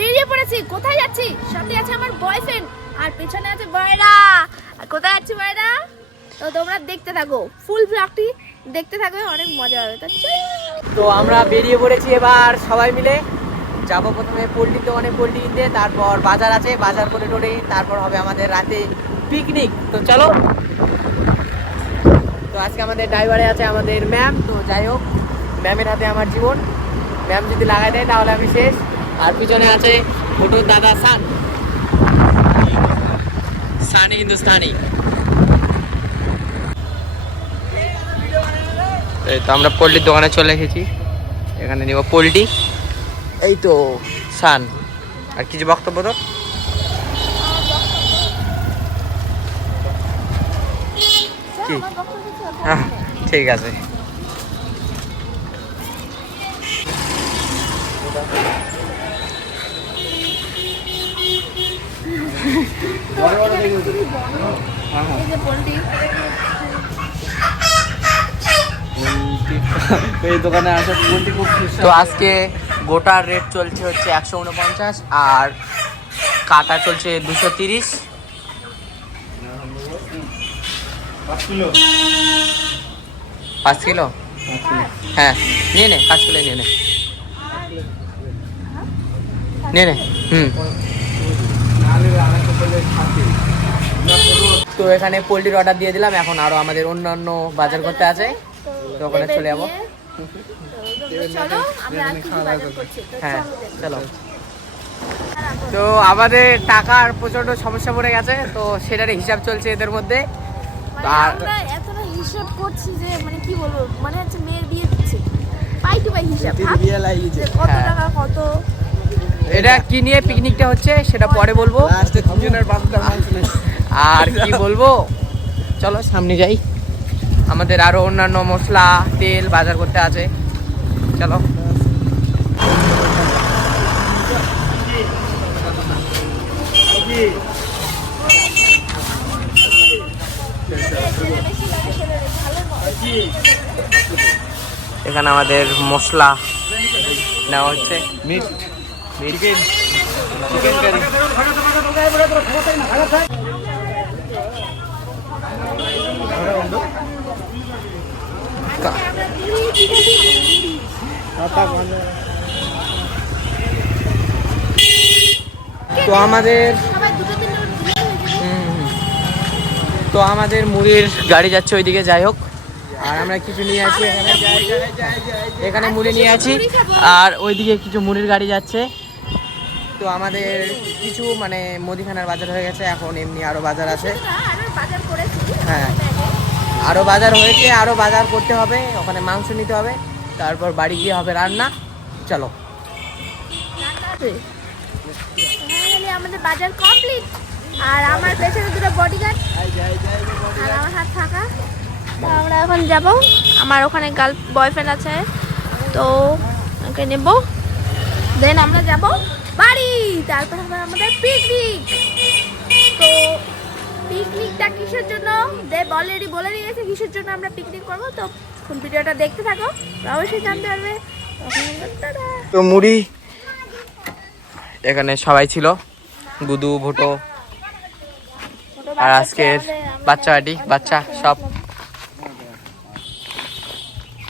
বেরিয়ে পড়েছি। কোথায় যাচ্ছি? সাথে আছে আমার বয়ফ্রেন্ড আর পেছনে আছে বয়রা। আর কোথায় যাচ্ছি বয়রা? তো তোমরা দেখতে থাকো, ফুল ব্লগটি দেখতে থাকবে, অনেক মজা হবে। তো আমরা বেরিয়ে পড়েছি এবার সবাই মিলে। যাবো প্রথমে পোল্ট্রির দোকানে পোল্ট্রি কিনতে, তারপর বাজার আছে, বাজার করে টোরে, তারপর হবে আমাদের রাতে পিকনিক। তো চলো। তো আজকে আমাদের ড্রাইভারে আছে আমাদের ম্যাম। তো যাই হোক, ম্যামের হাতে আমার জীবন। ম্যাম যদি লাগাই দেয় তাহলে আমি শেষ। আর পিছনে আছে ফটোর দাদা সানি হিন্দুস্তানি। এই তো আমরা পোল্ট্রির দোকানে চলে এসেছি, এখানে নিব পোল্ট্রি। এই তো সান, আর কিছু বক্তব্য তো? কি? ঠিক আছে। এই দোকানে আসা পোল্ট্রি খুব তো আজকে গোটার রেট চলছে হচ্ছে 149, আর কাটা চলছে 230। 5 কিলো? হ্যাঁ নিয়ে নে, 5 কিলো নিয়ে নে, নিয়ে নে। তো এখানে পোল্ট্রির অর্ডার দিয়ে দিলাম, এখন আরো আমাদের অন্যান্য বাজার করতে আছে, তো ওখানে চলে যাবো। হ্যাঁ চলো। তো আমাদের টাকার প্রচন্ড সমস্যা পড়ে গেছে, তো সেটার হিসাব চলছে এদের মধ্যে। আমরা এতটা হিসাব করছি যে মানে কি বলবো, মানে হচ্ছে মেয়ের বিয়ে দিচ্ছে, পাই টু পাই হিসাব, কত টাকা কত। এটা কি নিয়ে পিকনিকটা হচ্ছে সেটা পরে বলবো। আর কি বলবো, চলো সামনে যাই। আমাদের আরো অন্যান্য মশলা তেল বাজার করতে আছে, চলো। এখানে আমাদের মশলা নেওয়া হচ্ছে, মিট চিকেন কারি। তো আমাদের মুড়ির গাড়ি যাচ্ছে ওইদিকে, যাই হোক। আর আমরা কিছু নিয়ে আছি এখানে মুড়ি নিয়ে আছি, আর ওইদিকে কিছু মুড়ির গাড়ি যাচ্ছে। তো আমাদের কিছু মানে মুদিখানার বাজার হয়ে গেছে, এখন এমনি আরো বাজার আছে। হ্যাঁ আরো বাজার হয়েছে, আরো বাজার করতে হবে, ওখানে মাংস নিতে হবে, তারপর বাড়ি গিয়ে হবে রান্না। চলো। আমাদের বাজার কমপ্লিট, আর আমার পেছনে দুটো বডিগার্ড আর আমার হাত ফাঁকা। তো আমরা এখন যাব, আমার ওখানে বয়ফ্রেন্ড আছে, তো ওকে নেব, দেন আমরা যাব বাড়ি, তারপর হবে আমাদের পিকনিক। তো পিকনিকটা কিসের জন্য দেব অলরেডি বলে দিয়েছে কিসের জন্য আমরা পিকনিক করবো, তো ভিডিওটা দেখতে থাকো, অবশ্যই জানতে পারবে। তো মুড়ি এখানে সবাই ছিল, গুদু ভোটো আর আজকের বাচ্চা সব।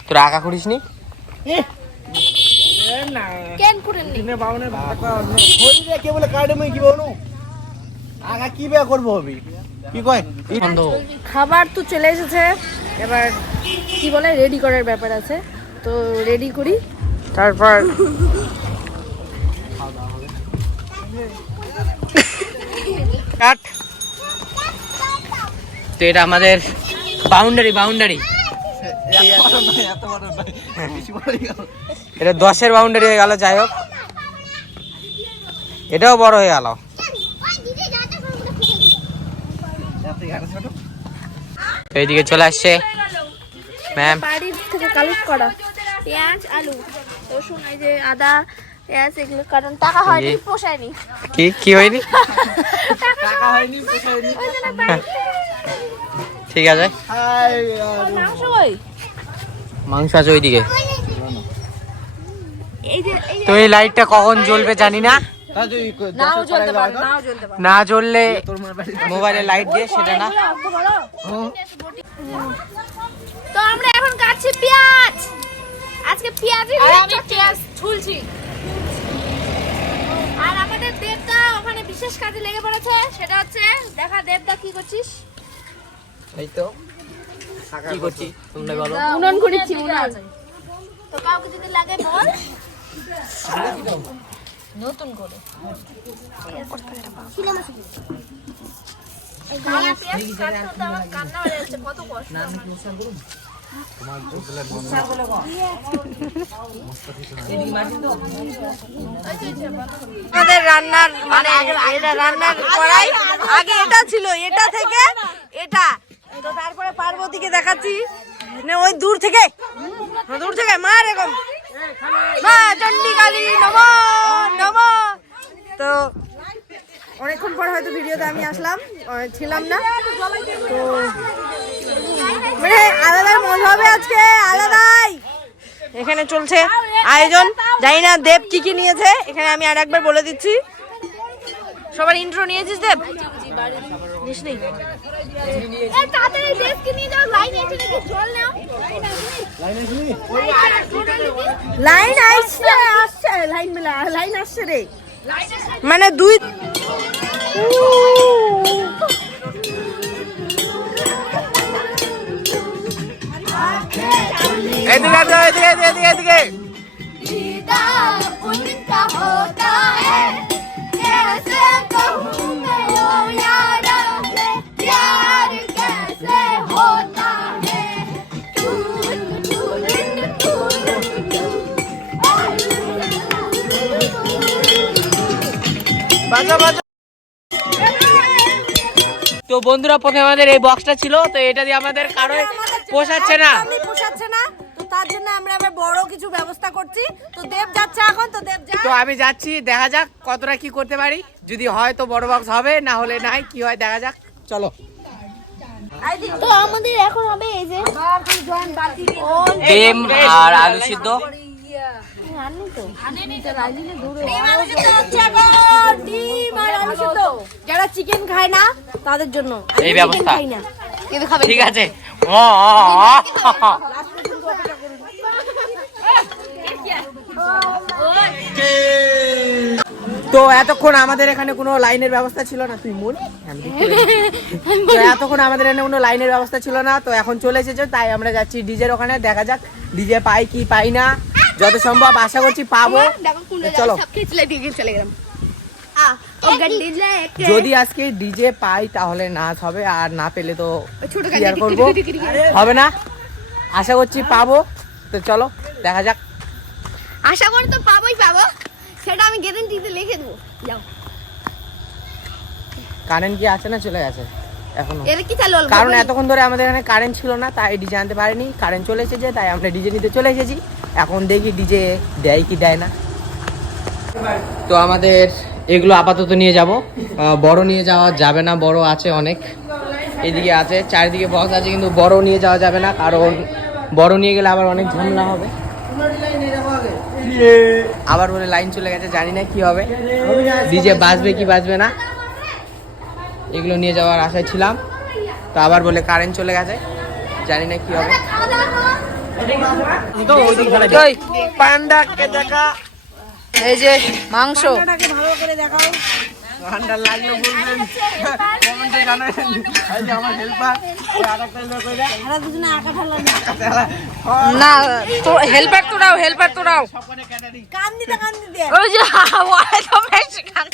তোরা আঁকা করিস নি? খাবার তো চলে এসেছে, এবার কি বলে রেডি করার ব্যাপার আছে, তো রেডি করি তারপর তো এটা আমাদের বাউন্ডারি এটা 10-এর বাউন্ডারি হয়ে গেল, যাই হোক এটাও বড় হয়ে গেল। এইদিকে চলে আসছে ম্যাম, বাড়ির থেকে কালেক্ট করা পেঁয়াজ আলু রসুন, এই যে আদা পেঁয়াজ এগুলো, কারণ টাকা হয়নি পোষায়নি। কি হয়নি? টাকা হয়নি পোষায়নি। ঠিক আছে, মাংস আছে ওইদিকে। তো এই লাইটটা কখন জ্বলবে জানি না, না জ্বললে মোবাইলে লাইট দিয়ে সেটা না। তো আমরা এখন কাটছি পেঁয়াজ। আজকে পেঁয়াজই পেঁয়াজ ছুলছি। আর আমাদের দেবদা ওখানে বিশেষ কাজে লেগে পড়েছে, সেটা হচ্ছে দেখা। দেবদা কি করছিস? এই তো কি করছি তোমরা বলো। উনুন খুঁড়ছি, উনুন। তো কাউকে যদি লাগে বল নতুন করে। আমাদের রান্নার মানে এটা রান্নার করাই আগে এটা ছিল, এটা থেকে এটা, তো তারপরে পার্বতীকে দেখাচ্ছি ওই দূর থেকে মা এরকম মা চন্ডিকালী নমো নমো। তো অনেকক্ষণ পর হয়তো ভিডিওতে আমি আসলাম, ছিলাম না, তো মানে আলাদা মজা হবে আজকে, আলাদাই এখানে চলছে আয়োজন। জানি না দেব কি কি নিয়েছে, এখানে আমি আর একবার বলে দিচ্ছি। সবার ইন্ট্রো নিয়েছিস দেব? নিসনি? এই তাড়াতাড়ি ড্রেসকে নিয়ে যাও, লাইন আছে নাকি? জল নাও। লাইন আসছে লাইন আসছে রে, মানে দুই এদিকে এদিকে এদিকে এদিকে। दीदार उनका होता है, कैसे कहूँ मैं ओ यारा, प्यार कैसे होता है। বাজা বাজা। তো বন্ধুরা প্রথমে আমাদের এই বক্সটা ছিল, তো এটা দিয়ে আমাদের কারো পোষাচ্ছে না, তো তার জন্য আমরা আবার বড় কিছু ব্যবস্থা করছি। তো দেব যাচ্ছে এখন, তো দেব যা। তো আমি যাচ্ছি, দেখা যাক কতটা কি করতে পারি। যদি হয় তো বড় বক্স হবে, না হলে নাই, কি হয় দেখা যাক। চলো। তো আমাদের এখন হবে এই যে ডিম আর আলু সিদ্ধ। যারা চিকেন খায় না তাদের জন্য এই ব্যবস্থা ঠিক আছে। তো এতক্ষণ আমাদের এখানে কোনো লাইনের ব্যবস্থা ছিল না, তুই মন তো এতক্ষণ আমাদের এখানে কোনো লাইনের ব্যবস্থা ছিল না। তো এখন চলে এসেছে, তাই আমরা যাচ্ছি ডিজের ওখানে। দেখা যাক ডিজে পাই কি পাই না, যত সম্ভব আশা করছি পাবো। চলো, যদি আজকে ডিজে পাই তাহলে নাচ হবে, আর না পেলে তো কি আর করবো, হবে না। আশা করছি পাবো, তো চলো দেখা যাক। আশা করি তো পাবোই পাবো, সেটা আমি গ্যারান্টিতে লিখে দেবো। যাও। কারেন্ট কি আছে না চলে গেছে এখনো? এটা কি চালু হলো? কারণ এতক্ষণ ধরে আমাদের এখানে কারেন্ট ছিল না, তাই ডিজে আনতে পারিনি। কারেন্ট চলে এসেছে, তাই আমরা ডিজে নিতে চলে এসেছি। এখন দেখি ডিজে দেয় কি দেয় না। তো আমাদের এগুলো আপাতত নিয়ে যাব, বড় নিয়ে যাওয়া যাবে না, বড় আছে অনেক, এদিকে আছে, চারিদিকে বক্স আছে, কিন্তু বড় নিয়ে যাওয়া যাবে না, কারণ বড় নিয়ে গেলে আবার অনেক ঝামেলা হবে। আবার বলে লাইন চলে গেছে, জানি না কি হবে, ডিজে বাজবে কি বাজবে না। এগুলো নিয়ে যাওয়ার আশায় ছিলাম, তো আবার বলে কারেন্ট চলে গেছে, জানি না কি হবে। পান্ডাকে দেখা, এই যে মাংস ভালো করে দেখাও। ঠান্ডা লাগলো বলবেন, কমেন্টে জানাবেন। এই যে আমার হেল্পার, ওই আরেকটা লোক কইরা এরা দুজনে আঁকা ফেলা না, তো হেল্পার তোরাও কান দিতে ওই যে ওয়াই তো বেশি কান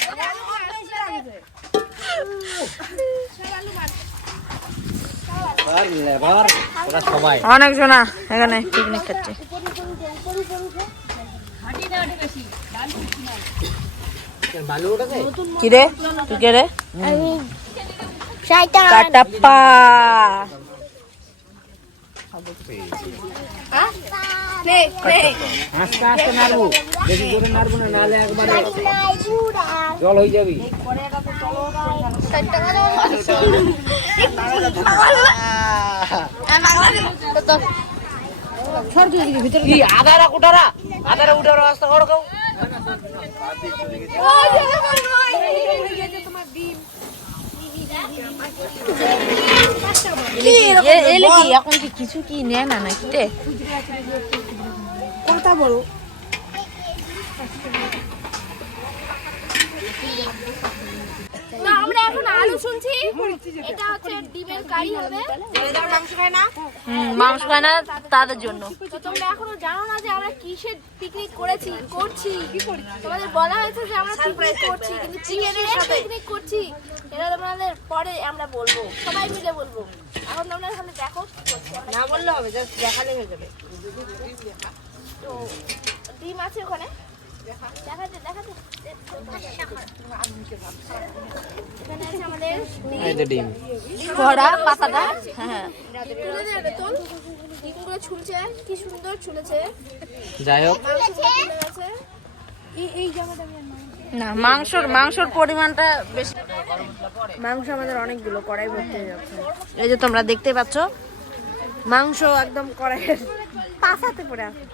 লেবার ওরা সবাই অনেক জনা এখানে পিকনিক খাচ্ছে। কি রে তুই কে রে? কাটাপ্পা আস্তে আস্তে নাড়বো, বেশি জোরে নাড়বো না, নাহলে একবারে জল হয়ে যাবি। কি আধারা কুটারা, আধারা উঠার রাস্তা করো। এখন কি কিছু কি নেয় না নাকি রে? কথা বলো। না আমরা এখন আলু শুনছি, এটা হচ্ছে ডিমের কারি হবে। মাংস খায় না, মাংস খায় না তাদের জন্য। তো তোমরা এখনো জানো না যে আমরা কিসের পিকনিক করছি। তোমাদের বলা হয়েছে যে আমরা পিকনিক করছি, কিন্তু চিকেনের পিকনিক করছি এটা তোমাদের পরে আমরা বলবো, সবাই মিলে বলবো। এখন তোমরা এখানে দেখো না বললে হবে, জাস্ট দেখালে হয়ে যাবে। তো ডিম আছে ওখানে, দেখাতে এখানে আছে আমাদের এই যে ডিম ভরা পাতাটা। হ্যাঁ তুলে দেবে তো ডিমগুলো ছুলছে, কি সুন্দর ছুলেছে। যাই হোক মাংসগুলো তুলে গেছে। এই জায়গাটা না, মাংসর পরিমাণটা বেশি। মাংস আমাদের অনেকগুলো কড়াই ভর্তি হয়ে যাচ্ছে। এই যে তোমরা দেখতে পাচ্ছ মাংস একদম কড়াইয়ের পাশাতে পড়ে আছে।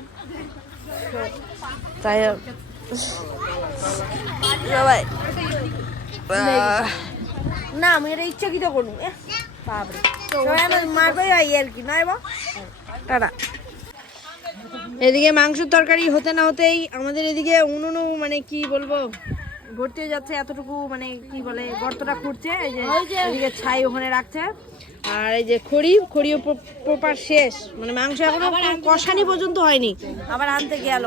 তাই সবাই না, আমি এটা ইচ্ছাকৃত করবো। বাপরে, সবাই আমার মারবে আর কি নয় বা টাটা। এদিকে মাংসের তরকারি হতে না হতেই আমাদের এদিকে উনুনও মানে কি বলবো ভর্তি হয়ে যাচ্ছে। এতটুকু মানে কি বলে গর্তটা খুঁড়ছে, এই যে এদিকে ছাই ওখানে রাখছে। আর এই যে খড়িও প্রপার শেষ, মানে মাংস এখনো কষানি পর্যন্ত হয়নি, আবার আনতে গেল।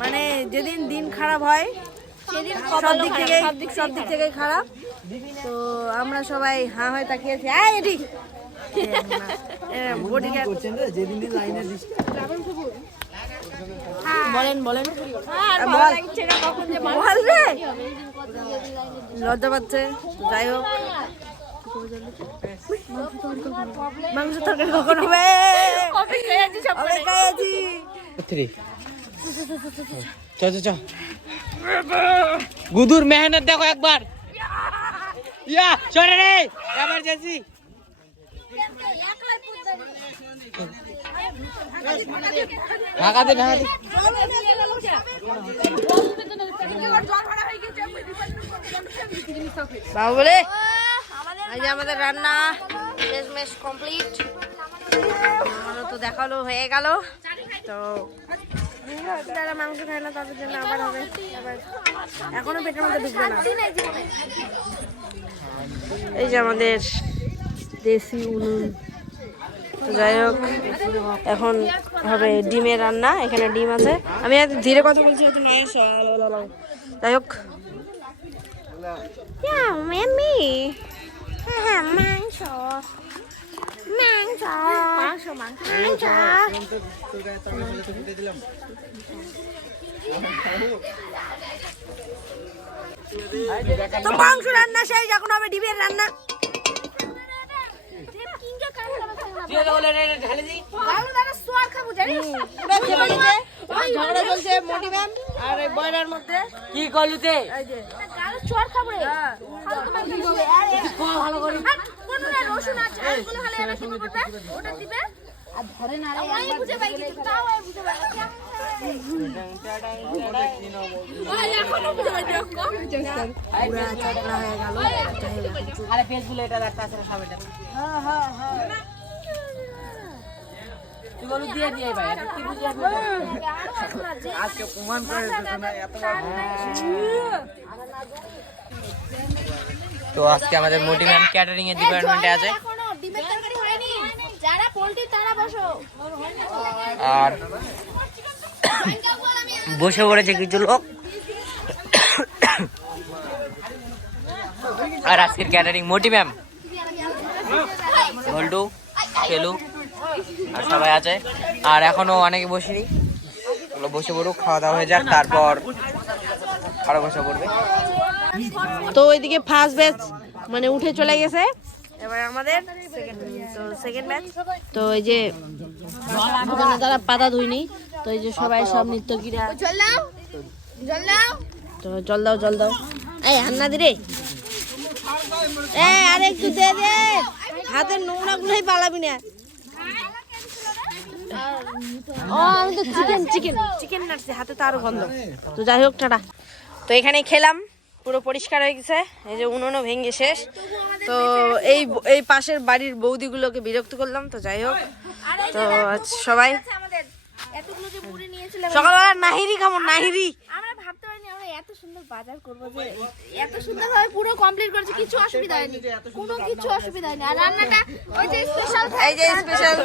মানে যেদিন দিন খারাপ হয় সেদিন সব দিক থেকে খারাপ। তো আমরা সবাই হাঁ হয়ে তাকিয়েছি। বলেন বল রে, লজ্জা পাচ্ছে। যাই হোক, মাংস তরকারি কখন হবে? চ গুদুর মেহনত দেখো একবার। ইয়া চলে রে এমার্জেন্সি। ঢাকা দে বাবু বলে এই যে আমাদের রান্না শেষমেশ কমপ্লিট। আমারও তো দেখালো হয়ে গেল। তো যারা মাংস খায় না তাদের জন্য আবার হবে, আবার এখনো পেটের মধ্যে ঢুকবে না। এই যে আমাদের দেশি উনুন। তো যাই হোক, এখন হবে ডিমের রান্না। এখানে ডিম আছে, আমি ধীরে কথা বলছি একটু নয়। যাই হোক, তো মাংস রান্না শেষ, এখন হবে ডিমের রান্না। ঝগড়া চলছে মোটি ম্যাম আর বয়লার মধ্যে। কি করলুতে চোর খাবো রে ভালো করে রসুন আছে ওটা দিবে আর ধরে না রে বুঝে পাই কিন্তু তাও আর বুঝে পাই এখনো বুঝে পাই পুরা ঝগড়া হয়ে গেল। আরে ফেসবুকে এটা রাখতে আছে সবাইটা। তুই বল দিয়ে দিয়ে ভাই কি বুঝিয়ে আজকে প্রমাণ করে দিতে না এত তো আজকে আমাদের মোটি ম্যাম ক্যাটারিং এর ডিপার্টমেন্টে আছে। এখনো ডিমের তরকারি হয়নি, যারা পোল্ট্রি তারা বসো। আর বসে পড়েছে কিছু লোক। আর আজকের ক্যাটারিং মোটি ম্যাম, গোল্ডু, কেলু আর সবাই আছে। আর এখনো অনেকে বসিনি, বসে পড়ুক, খাওয়া দাওয়া হয়ে যাক, তারপর আরো বসে পড়বে। তো ওইদিকে ফার্স্ট ব্যাচ মানে উঠে চলে গেছে, এবার আমাদের সেকেন্ড ব্যাচ। তো এই যে ওখানে যারা পাতা ধুইনি, তো এই যে সবাই সব নৃত্যকীরা। তো জল দাও এই হান্না দিরে, আরে একটু দে, হাতের নোংরা গুলোই পালাবি না। ও আমি তো চিকেন নাড়ছি হাতে তো আরো গন্ধ। তো যাই হোক টাটা। তো এখানেই খেলাম, পুরো পরিষ্কার হয়ে গেছে, এই যে উনুনও ভেঙে শেষ। তো এই পাশের বাড়ির বৌদিগুলোকে বিরক্ত করলাম। তো যাই হোক, তো সবাই এতগুলো যে মুড়ি নিয়েছিলাম সকালবেলা নাহিরি খাবো, নাহিরি। আমরা ভাবতে পারিনি আমরা এত সুন্দর বাজার করবো, যে এত সুন্দর ভাবে পুরো কমপ্লিট করেছে, কিছু অসুবিধা হয়নি, কোনো কিছু অসুবিধা হয়নি। আর রান্নাটা ওই যে স্পেশাল, এই যে special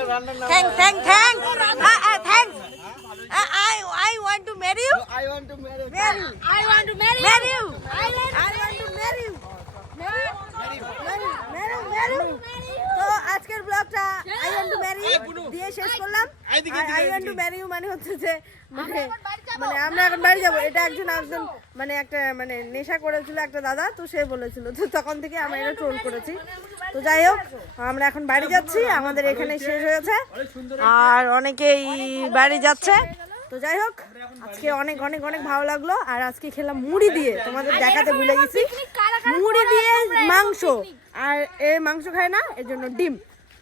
thanks I want to marry you. I want to marry. I want to marry Marry you. I want I want to marry you. Marry you. তো আজকের ব্লগটা I want to marry you দিয়ে শেষ করলাম। আর I want to marry you মানে হচ্ছে যে মানে আমরা এখন বাড়ি যাবো। এটা একজন মানে একটা মানে নেশা করেছিল একটা দাদা, তো সে বলেছিল, তো তখন থেকে আমরা এটা ট্রোল করেছি। তো যাই হোক, আমরা এখন বাড়ি যাচ্ছি, আমাদের এখানে শেষ হয়েছে আর অনেকেই বাড়ি যাচ্ছে। তো যাই হোক, আজকে অনেক অনেক অনেক ভালো লাগলো। আর আজকে খেলাম মুড়ি দিয়ে, তোমাদের দেখাতে ভুলে গেছি, মুড়ি দিয়ে মাংস। আর এ মাংস খায় না, এর জন্য ডিম।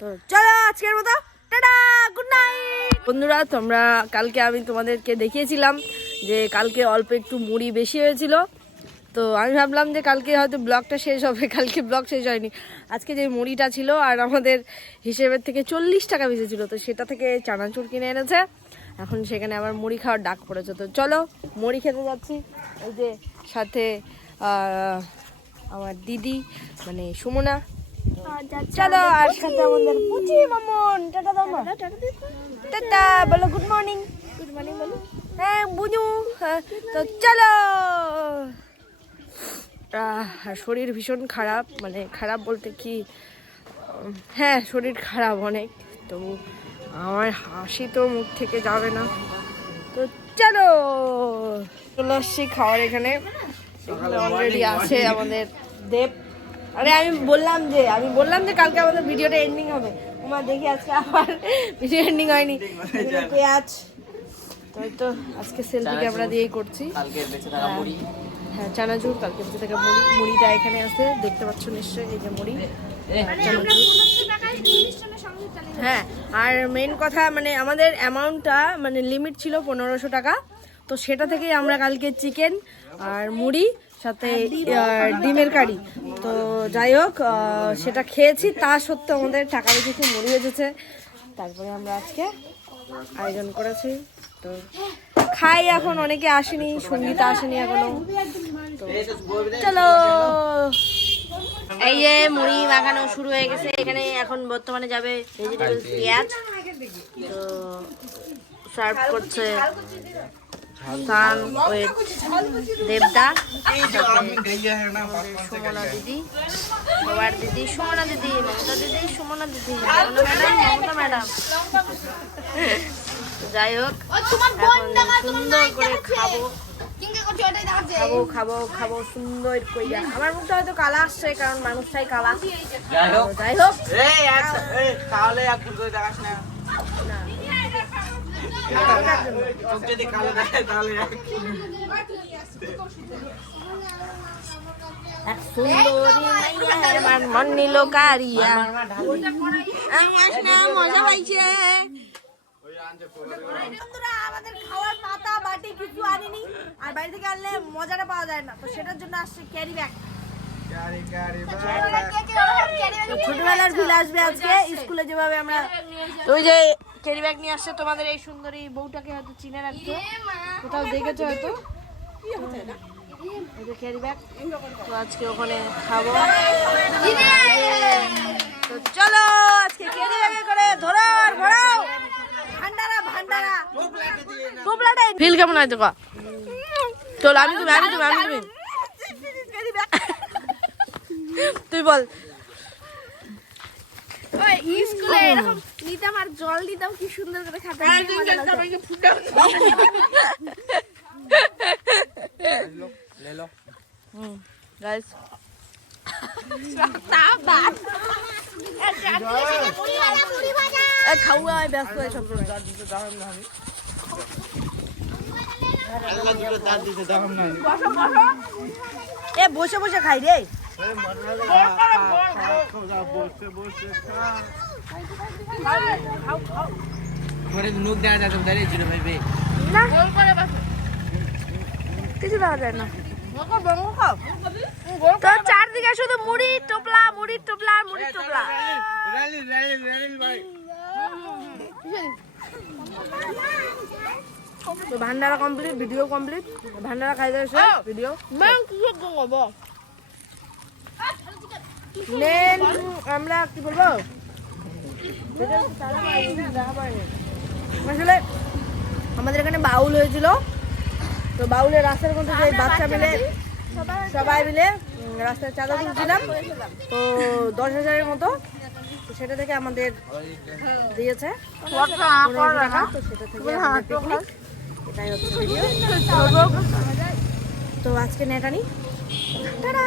তো চলো আজকের মতো টাটা, গুড নাইট। বন্ধুরা, তোমরা কালকে আমি তোমাদেরকে দেখিয়েছিলাম যে কালকে অল্প একটু মুড়ি বেশি হয়েছিল। তো আমি ভাবলাম যে কালকে হয়তো ব্লগটা শেষ হবে, কালকে ব্লগ শেষ হয়নি। আজকে যে মুড়িটা ছিল আর আমাদের হিসেবের থেকে 40 টাকা বেশি ছিল, তো সেটা থেকে চানাচুর কিনে এনেছে। এখন সেখানে আবার মুড়ি খাওয়ার ডাক পড়েছে। তো চলো মুড়ি খেতে যাচ্ছি। এই যে সাথে আমার দিদি মানে সুমনা, চলো। আর সাথে আমাদের পুচি মামন, টাটা দাও মা, টাটা বলো, গুড মর্নিং। গুড মর্নিং বলো। হ্যাঁ বুঝু, তো চলো। শরীর ভীষণ খারাপ, মানে খারাপ বলতে কি, হ্যাঁ শরীর খারাপ অনেক। তো আমার হাসি তো মুখ থেকে যাবে না। তো চলো চলে আসছি খাওয়ার এখানে। অলরেডি আছে আমাদের দেব। আরে আমি বললাম যে কালকে আমাদের ভিডিওটা এন্ডিং হবে, তোমার দেখি আজকে আবার ভিডিও এন্ডিং হয়নি। পেঁয়াজ তো আজকে সেলফি ক্যামেরা দিয়েই করছি। কালকে বেঁচে থাকা মুড়ি, হ্যাঁ চানাচুর, কালকে বেঁচে থাকা মুড়িটা এখানে আছে, দেখতে পাচ্ছ নিশ্চয়ই, এই যে মুড়ি চানাচুর। হ্যাঁ, আর মেন কথা মানে আমাদের অ্যামাউন্টটা মানে লিমিট ছিল 1500 টাকা। তো সেটা থেকেই আমরা কালকে চিকেন আর মুড়ি সাথে ডিমের কারি, তো যাই হোক সেটা খেয়েছি। তা সত্ত্বেও আমাদের টাকা বেঁচেছে, মুড়ি বেঁচেছে। তারপরে আমরা আজকে আয়োজন করেছি, তো খাই। এখন অনেকে আসেনি, সঙ্গীতা আসেনি এখনো। তো চলো, এই যে মুড়ি মাখানো শুরু হয়ে গেছে। এখানে এখন বর্তমানে যাবে ভেজিটেবল পেঁয়াজ। তো সার্ভ করছে দেবদা, সুমনা দিদি, সবার দিদি, সুমনা দিদি, মমতা দিদি, সুমনা দিদি, মমতা ম্যাডাম। যাই হোক, সুন্দর করে খাবো সুন্দর কইরা। আমার মুখটা হয়তো কালা আসছে, কারণ মানুষটাই কালা। যাই হোক, তাহলে এক ভুল করে দেখাস না, যদি কালো দেখায় তাহলে এক সুন্দরী মাইয়া আমার মন নিল কারিয়া, মজা পাইছে। বন্ধুরা, আমাদের খাওয়ার পাতা বাটি কিছু আনিনি, আর বাড়ি থেকে আনলে মজাটা পাওয়া যায় না, তো সেটার জন্য আসছে ক্যারি ব্যাগ। ছোটবেলার ফিল আসবে আজকে স্কুলে, যেভাবে আমরা ওই যে ক্যারি ব্যাগ নিয়ে আসছে। তোমাদের এই সুন্দরী বউটাকে হয়তো চিনে রাখছো, কোথাও দেখেছো হয়তো, এই যে ক্যারি ব্যাগ। তো আজকে ওখানে খাবো। তো চলো আজকে ক্যারি ব্যাগে করে ধরো আর ভরাও। ভান্ডারা টোপলাটাই ফিল কেমন হয় তো? চলো আমি তুমি তুই বল। স্কুলে এরকম নিতাম আর জল দিতাম, কি সুন্দর করে খেতে। গাইস খাওয়া ব্যস্ত হয়ে সব এ বসে বসে খাই রে। ঘরে নুক দেওয়া যায় তো দাঁড়িয়েছিল ভাই বে না কিছু দেওয়া যায় না। তো চারদিকে শুধু মুড়ি টোপলা মুড়ি টোপলা মুড়ি টোপলা। তো ভান্ডারা কমপ্লিট, ভিডিও কমপ্লিট। ভান্ডারা খাই দিয়েছে ভিডিও মেন আমরা কি বলবো আসলে আমাদের এখানে বাউল হয়েছিল। তো বাউলের রাস্তার মধ্যে যে বাচ্চা মিলে সবাই মিলে রাস্তায় চাঁদা তুলছিলাম, তো 10,000-এর মতো। তো সেটা থেকে আমাদের দিয়েছে 15,000 টাকা। তো সেটা থেকে আমাদের picnic। এটাই হচ্ছে ভিডিও। তো আজকে নেটানি টাটা।